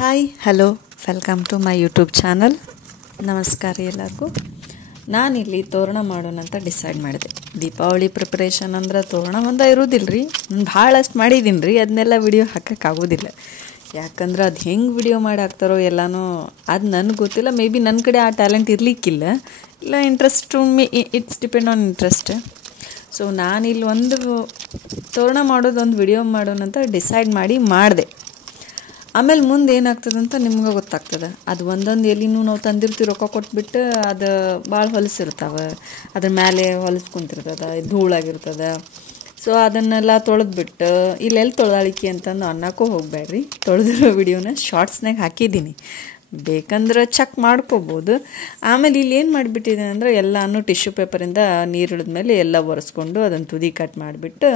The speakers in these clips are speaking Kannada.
Hi hello welcome to my YouTube channel. ನಮಸ್ಕಾರ ಎಲ್ಲರಿಗೂ. ನಾನಿಲ್ಲಿ ತೋರಣ ಮಾಡೋಣ ಅಂತ ಡಿಸೈಡ್ ಮಾಡಿದೆ. ದೀಪಾವಳಿ ಪ್ರಿಪ್ರೇಷನ್ ಅಂದ್ರೆ ತೋರಣ ಒಂದೇ ಇರೋದಿಲ್ಲ ರೀ, ನಾನು ಭಾಳಷ್ಟು ಮಾಡಿದ್ದೀನಿ ರೀ. ಅದನ್ನೆಲ್ಲ ವಿಡಿಯೋ ಹಾಕೋಕ್ಕಾಗೋದಿಲ್ಲ, ಯಾಕಂದ್ರೆ ಅದು ಹೆಂಗೆ ವಿಡಿಯೋ ಮಾಡಿ ಹಾಕ್ತಾರೋ ಎಲ್ಲನೂ ಅದು ನನಗೆ ಗೊತ್ತಿಲ್ಲ. ಮೇ ಬಿ ನನ್ನ ಕಡೆ ಆ ಟ್ಯಾಲೆಂಟ್ ಇರಲಿಕ್ಕಿಲ್ಲ, ಇಲ್ಲ interest it's depend on interest. So ನಾನಿಲ್ಲಿ ಒಂದು ತೋರಣ ಮಾಡೋದೊಂದು ವಿಡಿಯೋ ಮಾಡೋಣ ಅಂತ ಡಿಸೈಡ್ ಮಾಡಿದೆ. ಆಮೇಲೆ ಮುಂದೆ ಏನಾಗ್ತದಂತ ನಿಮ್ಗೆ ಗೊತ್ತಾಗ್ತದೆ. ಅದು ಒಂದೊಂದು ಎಲ್ಲಿನೂ ನಾವು ತಂದಿರ್ತೀವಿ, ರೊಕ್ಕ ಕೊಟ್ಬಿಟ್ಟು ಅದು ಭಾಳ ಹೊಲಸಿರ್ತಾವೆ, ಅದ್ರ ಮೇಲೆ ಹೊಲಸು ಕುಂತಿರ್ತದೆ, ಧೂಳಾಗಿರ್ತದೆ. ಸೊ ಅದನ್ನೆಲ್ಲ ತೊಳೆದ್ಬಿಟ್ಟು ಇಲ್ಲೆಲ್ಲಿ ತೊಳೆದಾಳಿಕೆ ಅಂತಂದು ಅನ್ನಕ್ಕೂ ಹೋಗಬೇಡ್ರಿ. ತೊಳೆದಿರೋ ವಿಡಿಯೋನ ಶಾರ್ಟ್ಸ್ನಾಗ ಹಾಕಿದ್ದೀನಿ, ಬೇಕಂದ್ರೆ ಚೆಕ್ ಮಾಡ್ಕೋಬೋದು. ಆಮೇಲೆ ಇಲ್ಲಿ ಏನು ಮಾಡಿಬಿಟ್ಟಿದ್ದೀನಿ ಅಂದರೆ ಎಲ್ಲನೂ ಟಿಶ್ಯೂ ಪೇಪರಿಂದ ನೀರು ಇಳಿದ್ಮೇಲೆ ಎಲ್ಲ ಒರೆಸ್ಕೊಂಡು ಅದನ್ನು ತುದಿ ಕಟ್ ಮಾಡಿಬಿಟ್ಟು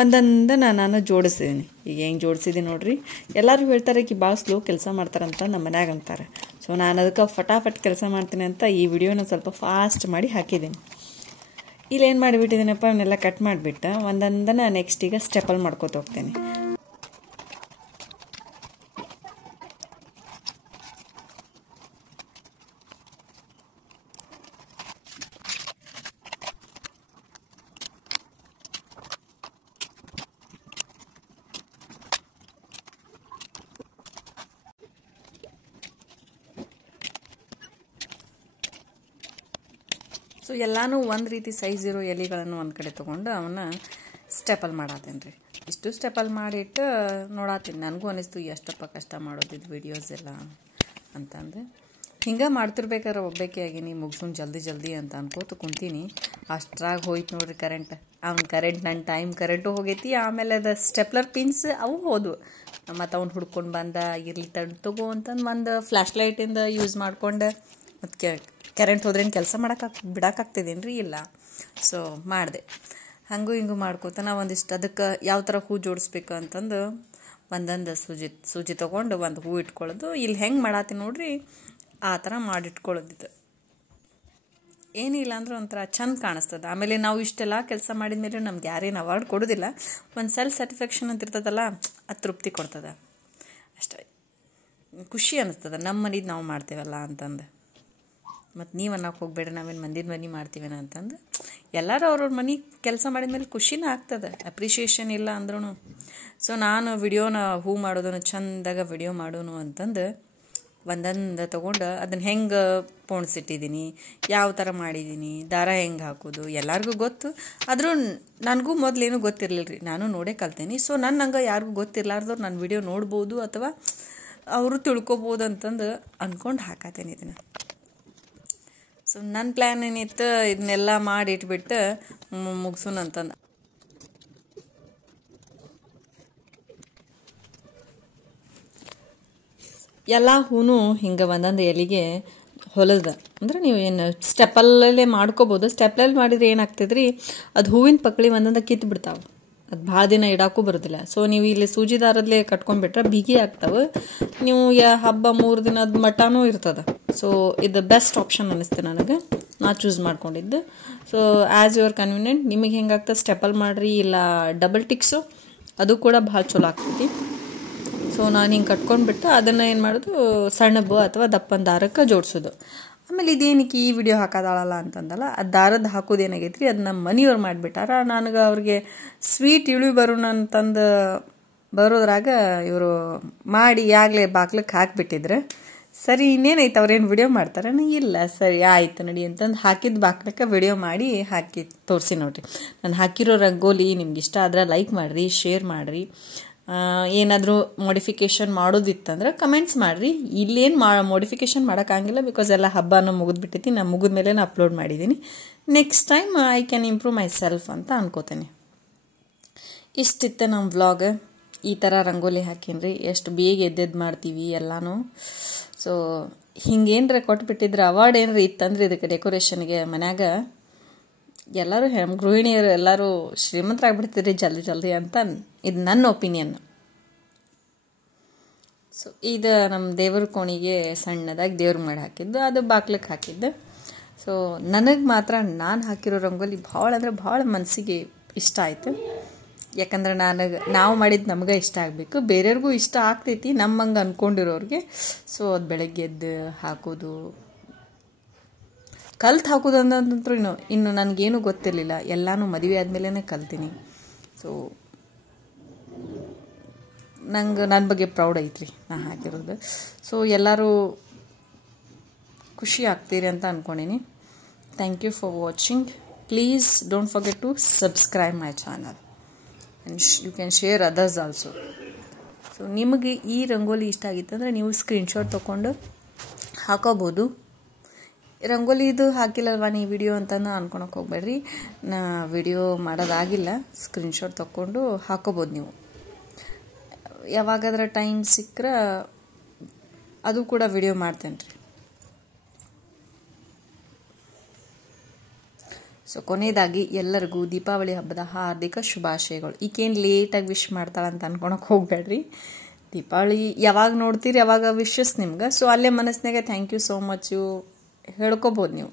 ಒಂದೊಂದು ನಾನು ಜೋಡಿಸಿದ್ದೀನಿ. ಈಗ ಹೆಂಗೆ ಜೋಡಿಸಿದ್ದೀನಿ ನೋಡಿರಿ. ಎಲ್ಲರೂ ಹೇಳ್ತಾರೆ ಕಿ ಭಾಳ ಸ್ಲೋ ಕೆಲಸ ಮಾಡ್ತಾರಂತ ನಮ್ಮ ಮನ್ಯಾಗ ಅಂತಾರೆ. ಸೊ ನಾನು ಅದಕ್ಕೆ ಫಟಾಫಟ್ ಕೆಲಸ ಮಾಡ್ತೀನಿ ಅಂತ ಈ ವಿಡಿಯೋನ ಸ್ವಲ್ಪ ಫಾಸ್ಟ್ ಮಾಡಿ ಹಾಕಿದ್ದೀನಿ. ಇಲ್ಲಿ ಏನು ಮಾಡಿಬಿಟ್ಟಿದ್ದೀನಪ್ಪ, ಅವನ್ನೆಲ್ಲ ಕಟ್ ಮಾಡಿಬಿಟ್ಟು ಒಂದೊಂದನ್ನು ನೆಕ್ಸ್ಟ್ ಈಗ ಸ್ಟೆಪಲ್ ಮಾಡ್ಕೊತ ಹೋಗ್ತೀನಿ. ಸೊ ಎಲ್ಲನೂ ಒಂದು ರೀತಿ ಸೈಜ್ ಇರೋ ಎಲೆಗಳನ್ನು ಒಂದು ಕಡೆ ತೊಗೊಂಡು ಅವನ್ನ ಸ್ಟೆಪಲ್ ಮಾಡತ್ತೀನಿ ರೀ. ಇಷ್ಟು ಸ್ಟೆಪಲ್ ಮಾಡಿಟ್ಟು ನೋಡತ್ತೀನಿ. ನನಗೂ ಅನ್ನಿಸ್ತು ಎಷ್ಟಪ್ಪ ಕಷ್ಟ ಮಾಡೋದಿದ್ದು ವಿಡಿಯೋಸ್ ಎಲ್ಲ ಅಂತಂದು. ಹಿಂಗೆ ಮಾಡ್ತಿರ್ಬೇಕಾದ್ರೆ ಒಬ್ಬಾಕೆ ಆಗೀನಿ, ಮುಗಿಸೋನು ಜಲ್ದಿ ಅಂತ ಅನ್ಕೋತ ಕುಂತೀನಿ. ಅಷ್ಟ್ರಾಗ ಹೋಯ್ತು ನೋಡ್ರಿ ಕರೆಂಟ್. ನನ್ನ ಟೈಮ್ ಕರೆಂಟು ಹೋಗೈತಿ. ಆಮೇಲೆ ಅದು ಸ್ಟೆಪ್ಲರ್ ಪಿನ್ಸ್ ಅವು ಹೋದ್ವು. ಮತ್ತು ಅವ್ನು ಹುಡ್ಕೊಂಡು ಬಂದ, ಇರ್ಲಿ ತಗೋ ಅಂತಂದು ಒಂದು ಫ್ಲ್ಯಾಶ್ ಲೈಟಿಂದ ಯೂಸ್ ಮಾಡ್ಕೊಂಡು ಮತ್ತು ಕರೆಂಟ್ ಹೋದ್ರೇನು ಕೆಲಸ ಬಿಡೋಕ್ಕಾಗ್ತಿದ್ದೇನೆ ರೀ, ಇಲ್ಲ. ಸೊ ಮಾಡಿದೆ. ಹಂಗೂ ಹಿಂಗೂ ಮಾಡ್ಕೋತ ನಾವು ಒಂದಿಷ್ಟು ಅದಕ್ಕೆ ಯಾವ ಥರ ಹೂ ಜೋಡಿಸ್ಬೇಕು ಅಂತಂದು ಒಂದೊಂದು ಸೂಜಿ ತೊಗೊಂಡು ಒಂದು ಹೂ ಇಟ್ಕೊಳ್ಳೋದು. ಇಲ್ಲಿ ಹೆಂಗೆ ಮಾಡತ್ತೀನಿ ನೋಡ್ರಿ, ಆ ಥರ ಮಾಡಿಟ್ಕೊಳ್ಳೋದಿದ್ದು. ಏನಿಲ್ಲ ಅಂದ್ರೆ ಒಂಥರ ಚೆಂದ ಕಾಣಿಸ್ತದೆ. ಆಮೇಲೆ ನಾವು ಇಷ್ಟೆಲ್ಲ ಕೆಲಸ ಮಾಡಿದ ಮೇಲೆ ನಮ್ಗೆ ಯಾರೇನು ಅವಾರ್ಡ್ ಕೊಡೋದಿಲ್ಲ, ಒಂದು ಸೆಲ್ಫ್ ಸ್ಯಾಟಿಸ್ಫ್ಯಾಕ್ಷನ್ ಅಂತ ಇರ್ತದಲ್ಲ, ಅದು ತೃಪ್ತಿ ಕೊಡ್ತದೆ ಅಷ್ಟೇ. ಖುಷಿ ಅನ್ನಿಸ್ತದೆ ನಮ್ಮ ಮನೇದು ನಾವು ಮಾಡ್ತೇವಲ್ಲ ಅಂತಂದು. ಮತ್ತು ನೀವು ಅನ್ನೋಕೆ ಹೋಗ್ಬೇಡ ನಾವೇನು ಮಂದಿದ ಮನೆ ಮಾಡ್ತೀವೇನ ಅಂತಂದು. ಎಲ್ಲರೂ ಅವ್ರವ್ರ ಮನೆ ಕೆಲಸ ಮಾಡಿದ್ಮೇಲೆ ಖುಷಿನೂ ಆಗ್ತದೆ, ಅಪ್ರಿಷಿಯೇಷನ್ ಇಲ್ಲ ಅಂದ್ರೂ. ಸೊ ನಾನು ವಿಡಿಯೋನ ಹೂ ಮಾಡೋದನ್ನು ಚೆಂದಾಗ ವಿಡಿಯೋ ಮಾಡೋನು ಅಂತಂದು ಒಂದೊಂದು ತೊಗೊಂಡು ಅದನ್ನು ಹೆಂಗೆ ಪೋಣಿಸಿಟ್ಟಿದ್ದೀನಿ, ಯಾವ ಥರ ಮಾಡಿದ್ದೀನಿ, ದಾರ ಹೆಂಗೆ ಹಾಕೋದು ಎಲ್ಲರಿಗೂ ಗೊತ್ತು. ಆದರೂ ನನಗೂ ಮೊದಲೇನು ಗೊತ್ತಿರಲಿಲ್ಲ ರೀ, ನಾನು ನೋಡೇ ಕಲ್ತೀನಿ. ಸೊ ನಂಗೆ ಯಾರಿಗೂ ಗೊತ್ತಿರಲಾರ್ದವ್ರು ನನ್ನ ವಿಡಿಯೋ ನೋಡ್ಬೋದು ಅಥವಾ ಅವರು ತಿಳ್ಕೊಬೋದು ಅಂತಂದು ಅಂದ್ಕೊಂಡು ಹಾಕತ್ತೇನೆ ಇದನ್ನು. ಸೊ ನನ್ನ ಪ್ಲ್ಯಾನ್ ಏನಿತ್ತು, ಇದನ್ನೆಲ್ಲ ಮಾಡಿಟ್ಬಿಟ್ಟು ಮುಗಿಸೋಣ ಅಂತಂದು. ಎಲ್ಲ ಹೂನು ಹಿಂಗೆ ಒಂದೊಂದು ಎಲೆಗೆ ಹೊಲದ ಅಂದ್ರೆ ನೀವು ಏನು ಸ್ಟೆಪಲ್ಲೇ ಮಾಡ್ಕೋಬೋದು. ಸ್ಟೆಪ್ಲಲ್ಲಿ ಮಾಡಿದ್ರೆ ಏನಾಗ್ತದ್ರಿ, ಅದು ಹೂವಿನ ಪಕ್ಕಳಿ ಒಂದೊಂದು ಕಿತ್ತು ಬಿಡ್ತಾವೆ, ಅದು ಭಾಳ ದಿನ ಇಡೋಕ್ಕೂ ಬರೋದಿಲ್ಲ. ಸೊ ನೀವು ಇಲ್ಲಿ ಸೂಜಿ ದಾರದಲ್ಲೇ ಕಟ್ಕೊಂಡ್ಬಿಟ್ರೆ ಬಿಗಿ ಆಗ್ತಾವೆ. ನೀವು ಹಬ್ಬ 3 ದಿನದ ಮಟನೂ ಇರ್ತದೆ. ಸೊ ಇದು ಬೆಸ್ಟ್ ಆಪ್ಷನ್ ಅನ್ನಿಸ್ತು ನನಗೆ, ನಾ ಚೂಸ್ ಮಾಡ್ಕೊಂಡಿದ್ದು. ಸೊ ಆ್ಯಸ್ ಯುವರ್ ಕನ್ವೀನಿಯೆಂಟ್, ನಿಮಗೆ ಹೆಂಗಾಗ್ತದೆ ಸ್ಟೆಪಲ್ ಮಾಡಿರಿ, ಇಲ್ಲ ಡಬಲ್ ಟಿಕ್ಸು ಅದು ಕೂಡ ಭಾಳ ಚಲೋ ಆಗ್ತೈತಿ. ಸೊ ನಾನು ಹಿಂಗೆ ಕಟ್ಕೊಂಡ್ಬಿಟ್ಟು ಅದನ್ನು ಏನು ಮಾಡೋದು, ಸಣ್ಣ ಬೋ ಅಥವಾ ದಪ್ಪನ ದಾರಕ್ಕೆ ಜೋಡಿಸೋದು. ಆಮೇಲೆ ಇದೇನಕ್ಕೆ ಈ ವಿಡಿಯೋ ಹಾಕೋದಾಳಲ್ಲ ಅಂತಂದಲ್ಲ, ಅದು ದಾರದ ಹಾಕೋದೇನಾಗೈತೆ ರೀ, ಅದನ್ನ ಮನೆಯವ್ರು ಮಾಡಿಬಿಟ್ಟಾರ. ನನಗೆ ಅವ್ರಿಗೆ ಸ್ವೀಟ್ ಇಳಿ ಬರೋಣ ಅಂತಂದು ಬರೋದ್ರಾಗ ಇವರು ಮಾಡಿ ಆಗಲೇ ಬಾಗ್ಲಕ್ಕೆ ಹಾಕಿಬಿಟ್ಟಿದ್ರೆ, ಸರಿ ಇನ್ನೇನೈತೆ ಅವ್ರೇನು ವಿಡಿಯೋ ಮಾಡ್ತಾರೆ, ಇಲ್ಲ ಸರಿ ಆಯಿತು ನಡಿ ಅಂತಂದು ಹಾಕಿದ್ದು ಬಾಗ್ಲಕ್ಕೆ ವಿಡಿಯೋ ಮಾಡಿ ಹಾಕಿ ತೋರಿಸಿ ನೋಡಿರಿ. ನಾನು ಹಾಕಿರೋ ರಂಗೋಲಿ ನಿಮ್ಗೆ ಇಷ್ಟ ಆದ್ರೆ ಲೈಕ್ ಮಾಡಿರಿ, ಶೇರ್ ಮಾಡಿರಿ. ಏನಾದರೂ ಮಾಡಿಫಿಕೇಷನ್ ಮಾಡೋದಿತ್ತಂದ್ರೆ ಕಮೆಂಟ್ಸ್ ಮಾಡಿರಿ. ಇಲ್ಲೇನು ಮಾಡಿಫಿಕೇಷನ್ ಮಾಡೋಕ್ಕಾಗಿಲ್ಲ, ಬಿಕಾಸ್ ಎಲ್ಲ ಹಬ್ಬನೂ ಮುಗಿದ್ಬಿಟ್ಟೈತಿ. ನಾನು ಮುಗಿದ ಮೇಲೆ ಅಪ್ಲೋಡ್ ಮಾಡಿದ್ದೀನಿ. Next time I can improve my self ಅಂತ ಅನ್ಕೋತೇನೆ. ಇಷ್ಟಿತ್ತು ನಮ್ಮ ವ್ಲಾಗ್. ಈ ಥರ ರಂಗೋಲಿ ಹಾಕೀನಿ, ಎಷ್ಟು ಬೇಗ ಎದ್ದೆದ್ದು ಮಾಡ್ತೀವಿ ಎಲ್ಲನೂ. ಸೊ ಹಿಂಗೇನ್ರ ಕೊಟ್ಬಿಟ್ಟಿದ್ರೆ ಅವಾರ್ಡ್ ಏನಾರ ಇತ್ತಂದ್ರೆ ಇದಕ್ಕೆ ಡೆಕೋರೇಷನ್ಗೆ ಮನ್ಯಾಗ ಎಲ್ಲರೂ ಗೃಹಿಣಿಯರು ಎಲ್ಲರೂ ಶ್ರೀಮಂತರಾಗ್ಬಿಡ್ತಿದ್ರಿ ಜಲ್ದಿ ಅಂತ, ಇದು ನನ್ನ ಒಪಿನಿಯನ್. ಸೊ ಇದು ನಮ್ಮ ದೇವ್ರ ಕೋಣಿಗೆ ಸಣ್ಣದಾಗಿ ದೇವ್ರ ಮಾಡಿ ಹಾಕಿದ್ದು, ಅದು ಬಾಗ್ಲಕ್ಕೆ ಹಾಕಿದ್ದು. ಸೊ ನನಗೆ ಮಾತ್ರ ನಾನು ಹಾಕಿರೋ ರಂಗೋಲಿ ಭಾಳ ಅಂದ್ರೆ ಭಾಳ ಮನಸ್ಸಿಗೆ ಇಷ್ಟ ಆಯಿತು. ಯಾಕಂದ್ರೆ ನಾವು ಮಾಡಿದ್ದು ನಮಗೆ ಇಷ್ಟ ಆಗಬೇಕು, ಬೇರೆಯವ್ರಿಗೂ ಇಷ್ಟ ಆಗ್ತೈತಿ ನಮ್ಮಂಗೆ ಅಂದ್ಕೊಂಡಿರೋರಿಗೆ. ಸೊ ಅದು ಬೆಳಗ್ಗೆ ಎದ್ದು ಹಾಕೋದು, ಕಲ್ತು ಹಾಕೋದು ಅಂತಂತೂ ಇನ್ನು ನನಗೇನು ಗೊತ್ತಿರಲಿಲ್ಲ, ಎಲ್ಲನೂ ಮದುವೆ ಆದಮೇಲೆ ಕಲ್ತೀನಿ. ಸೊ ನಂಗೆ ನನ್ನ ಬಗ್ಗೆ ಪ್ರೌಡ್ ಐತ್ರಿ ನಾ ಹಾಕಿರೋದು. ಸೊ ಎಲ್ಲರೂ ಖುಷಿ ಆಗ್ತೀರಿ ಅಂತ ಅಂದ್ಕೊಂಡೀನಿ. Thank you for watching. Please don't forget to subscribe my channel and you can share others also. So ನಿಮಗೆ ಈ ರಂಗೋಲಿ ಇಷ್ಟ ಆಗಿತ್ತಂದರೆ ನೀವು ಸ್ಕ್ರೀನ್ಶಾಟ್ ತೊಗೊಂಡು ಹಾಕೋಬೋದು. ರಂಗೋಲಿದು ಹಾಕಿಲ್ಲಲ್ವ ನೀ ವಿಡಿಯೋ ಅಂತಂದು ಅನ್ಕೊಳಕ್ಕೆ ಹೋಗ್ಬೇಡ್ರಿ, ನಾ ವಿಡಿಯೋ ಮಾಡೋದಾಗಿಲ್ಲ, ಸ್ಕ್ರೀನ್ಶಾಟ್ ತೊಗೊಂಡು ಹಾಕೋಬೋದು ನೀವು. ಯಾವಾಗಾದ್ರೆ ಟೈಮ್ ಸಿಕ್ಕರೆ ಅದು ಕೂಡ ವಿಡಿಯೋ ಮಾಡ್ತೇನೆ ರೀ. ಸೊ ಕೊನೆಯದಾಗಿ ಎಲ್ಲರಿಗೂ ದೀಪಾವಳಿ ಹಬ್ಬದ ಹಾರ್ದಿಕ ಶುಭಾಶಯಗಳು. ಈಗೇನು ಲೇಟಾಗಿ ವಿಶ್ ಮಾಡ್ತಾಳಂತ ಅನ್ಕೊಳಕ್ಕೆ ಹೋಗ್ಬೇಡ್ರಿ. ದೀಪಾವಳಿ ಯಾವಾಗ ನೋಡ್ತೀರಿ ಯಾವಾಗ ವಿಶಸ್ ನಿಮ್ಗೆ. ಸೊ ಅಲ್ಲೇ ಮನಸ್ಸಿನಾಗೆ ಥ್ಯಾಂಕ್ ಯು ಸೋ ಮಚ್ ಹೇಳ್ಕೊಬೋದು ನೀವು.